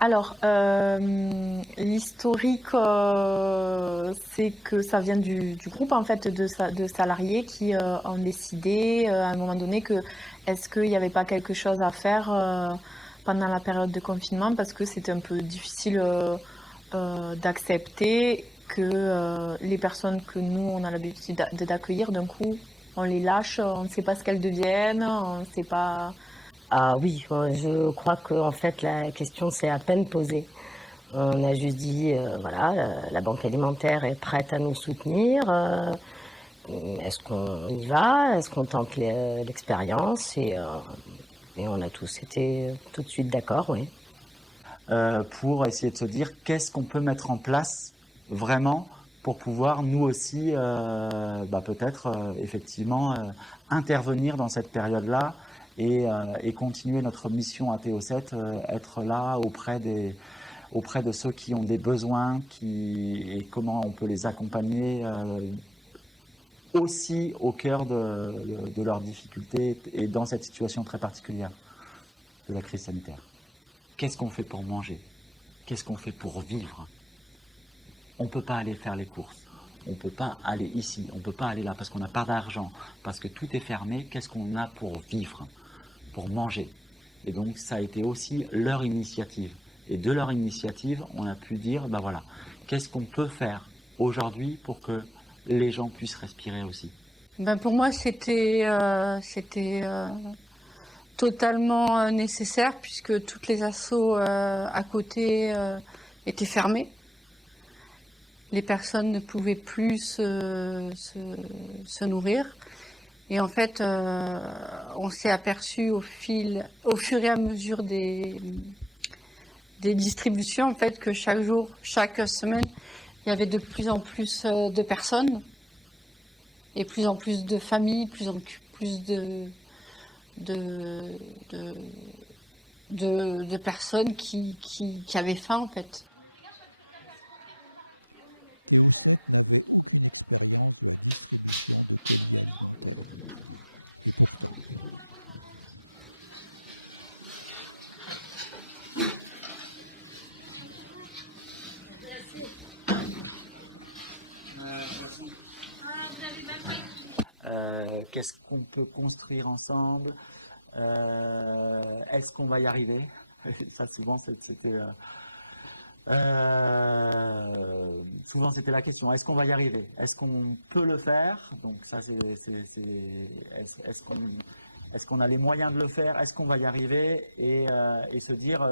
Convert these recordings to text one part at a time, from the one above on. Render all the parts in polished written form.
Alors, l'historique, c'est que ça vient du groupe en fait de salariés qui ont décidé à un moment donné que est-ce qu'il n'y avait pas quelque chose à faire pendant la période de confinement parce que c'était un peu difficile d'accepter que les personnes que nous on a l'habitude d'accueillir d'un coup on les lâche, on ne sait pas ce qu'elles deviennent, on ne sait pas. Ah oui, je crois que en fait la question s'est à peine posée. On a juste dit, voilà, la banque alimentaire est prête à nous soutenir. Est-ce qu'on y va? Est-ce qu'on tente l'expérience? Et on a tous été tout de suite d'accord, oui. Pour essayer de se dire qu'est-ce qu'on peut mettre en place vraiment pour pouvoir nous aussi peut-être effectivement intervenir dans cette période-là et continuer notre mission à TO7, être là auprès de ceux qui ont des besoins et comment on peut les accompagner aussi au cœur de leurs difficultés et dans cette situation très particulière de la crise sanitaire. Qu'est-ce qu'on fait pour manger? Qu'est-ce qu'on fait pour vivre? On ne peut pas aller faire les courses. On ne peut pas aller ici. On ne peut pas aller là parce qu'on n'a pas d'argent. Parce que tout est fermé. Qu'est-ce qu'on a pour vivre? Pour manger? Et donc, ça a été aussi leur initiative. Et de leur initiative, on a pu dire, ben voilà, qu'est-ce qu'on peut faire aujourd'hui pour que les gens puissent respirer aussi? Pour moi, c'était totalement nécessaire puisque toutes les assos à côté étaient fermées. Les personnes ne pouvaient plus se nourrir. Et en fait, on s'est aperçu au fur et à mesure des distributions, en fait, que chaque jour, chaque semaine, il y avait de plus en plus de personnes et plus en plus de familles, plus en plus de personnes qui avaient faim, en fait. Qu'est-ce qu'on peut construire ensemble? Est-ce qu'on va y arriver? Ça, souvent, souvent, c'était la question. Est-ce qu'on va y arriver? Est-ce qu'on peut le faire? Donc ça, est-ce qu'on a les moyens de le faire? Est-ce qu'on va y arriver? Et se dire,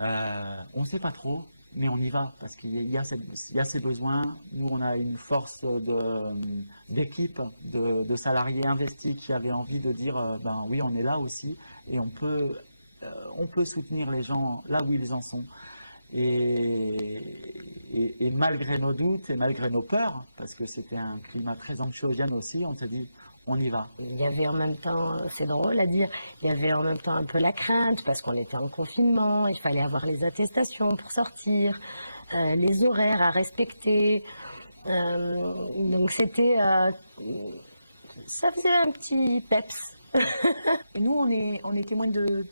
on ne sait pas trop, mais on y va parce qu'il y a ces besoins. Nous, on a une force d'équipe, de salariés investis qui avaient envie de dire, ben oui, on est là aussi et on peut soutenir les gens là où ils en sont. Et malgré nos doutes et malgré nos peurs, parce que c'était un climat très anxiogène aussi, on s'est dit, on y va. Il y avait en même temps, c'est drôle à dire, il y avait en même temps un peu la crainte parce qu'on était en confinement, il fallait avoir les attestations pour sortir, les horaires à respecter. Donc c'était, ça faisait un petit peps. Et nous, on est témoins de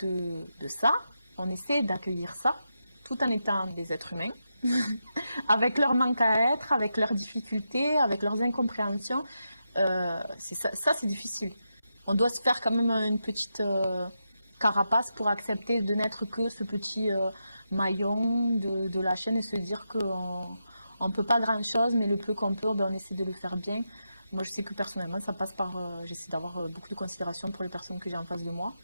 ça. On essaie d'accueillir ça, tout en étant des êtres humains, avec leur manque à être, avec leurs difficultés, avec leurs incompréhensions. Ça, c'est difficile. On doit se faire quand même une petite carapace pour accepter de n'être que ce petit maillon de la chaîne et se dire qu'on ne peut pas grand-chose, mais le peu qu'on peut, on essaie de le faire bien. Moi, je sais que personnellement, ça passe par... j'essaie d'avoir beaucoup de considération pour les personnes que j'ai en face de moi.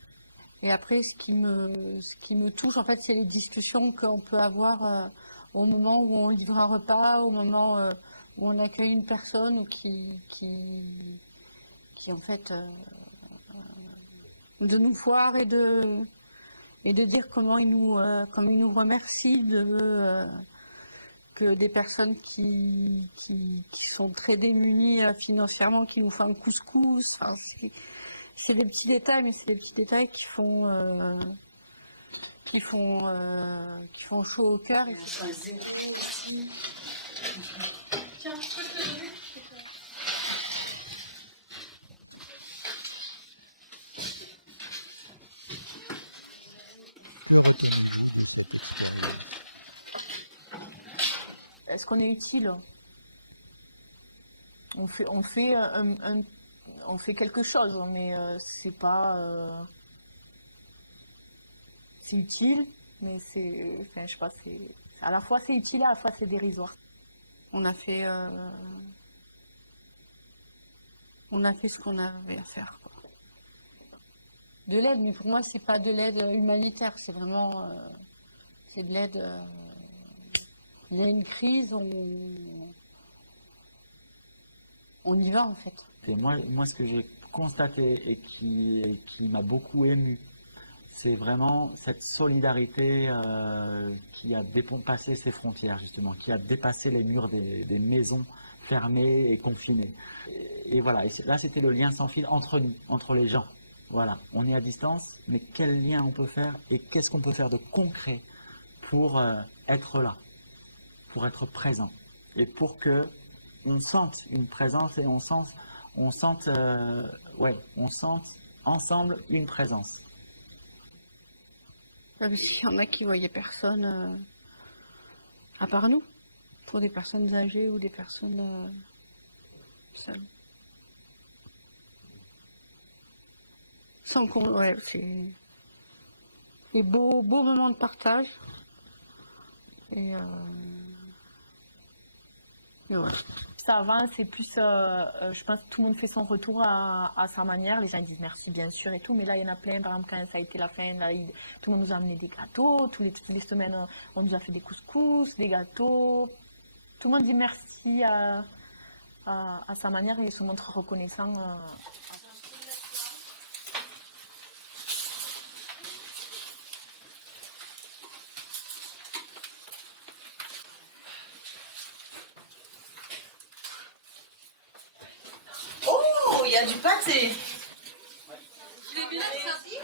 Et après, ce qui me touche, en fait, c'est les discussions qu'on peut avoir au moment où on livre un repas, au moment où on accueille une personne qui en fait, de nous voir et de dire comment ils nous remercient que des personnes qui sont très démunies financièrement, qui nous font un couscous. Enfin, c'est des petits détails, mais c'est des petits détails qui font chaud au cœur. Tiens, je peux te donner. qu'on est utile. On fait quelque chose, mais c'est pas... c'est utile, mais c'est... Enfin, je sais pas, c'est... À la fois c'est utile, à la fois c'est dérisoire. On a fait ce qu'on avait à faire, quoi. De l'aide, mais pour moi, c'est pas de l'aide humanitaire, c'est vraiment c'est de l'aide. Il y a une crise, on y va en fait. Et moi, ce que j'ai constaté et qui m'a beaucoup ému, c'est vraiment cette solidarité qui a dépassé ses frontières, justement, qui a dépassé les murs des maisons fermées et confinées. Et voilà, et là, c'était le lien sans fil entre nous, entre les gens. Voilà, on est à distance, mais quel lien on peut faire et qu'est-ce qu'on peut faire de concret pour être là, pour être présent et pour que on sente une présence et on sente ensemble une présence. Même s'il y en a qui voyaient personne à part nous, pour des personnes âgées ou des personnes seules. Sans qu'on... Ouais, c'est des beaux moments de partage. Et ouais. Ça avance, c'est plus, je pense que tout le monde fait son retour à sa manière. Les gens disent merci bien sûr et tout, mais là il y en a plein. Par exemple, quand ça a été la fin, là, tout le monde nous a amené des gâteaux. Toutes les semaines, on nous a fait des couscous, des gâteaux. Tout le monde dit merci à sa manière et se montre reconnaissant. Oh, il y a du pâté. Je l'ai bien servi.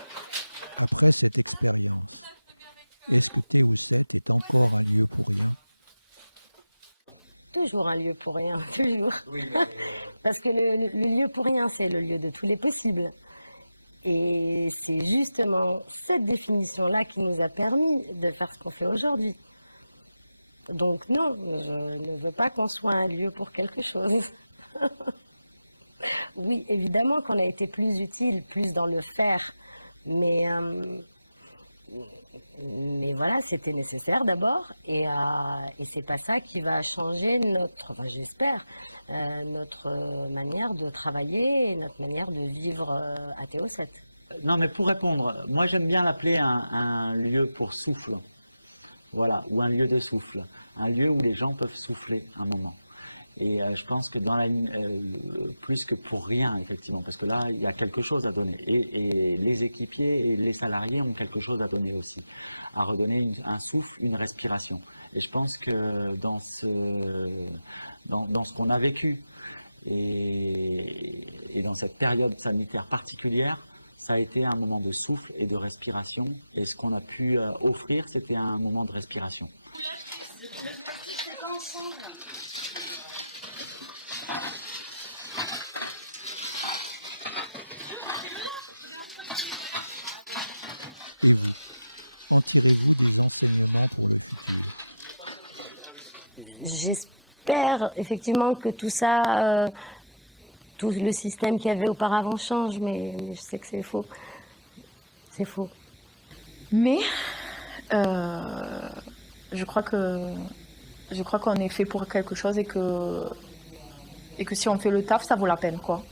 Ça se met avec l'eau. Toujours un lieu pour rien, toujours. Parce que le lieu pour rien, c'est le lieu de tous les possibles. Et c'est justement cette définition-là qui nous a permis de faire ce qu'on fait aujourd'hui. Donc non, je ne veux pas qu'on soit un lieu pour quelque chose. Oui, évidemment qu'on a été plus utile, plus dans le faire, mais voilà, c'était nécessaire d'abord, et c'est pas ça qui va changer j'espère, notre manière de travailler et notre manière de vivre à Théo7. Non, mais pour répondre, moi j'aime bien l'appeler un lieu pour souffle, voilà, ou un lieu de souffle, un lieu où les gens peuvent souffler un moment. Et je pense que plus que pour rien, effectivement, parce que là, il y a quelque chose à donner. Et les équipiers et les salariés ont quelque chose à donner aussi, à redonner un souffle, une respiration. Et je pense que dans ce qu'on a vécu et dans cette période sanitaire particulière, ça a été un moment de souffle et de respiration. Et ce qu'on a pu offrir, c'était un moment de respiration. C'est pas ensemble. J'espère effectivement que tout ça, tout le système qu'il y avait auparavant change, mais je sais que c'est faux. C'est faux. Mais je crois qu'on est fait pour quelque chose et que si on fait le taf, ça vaut la peine, quoi.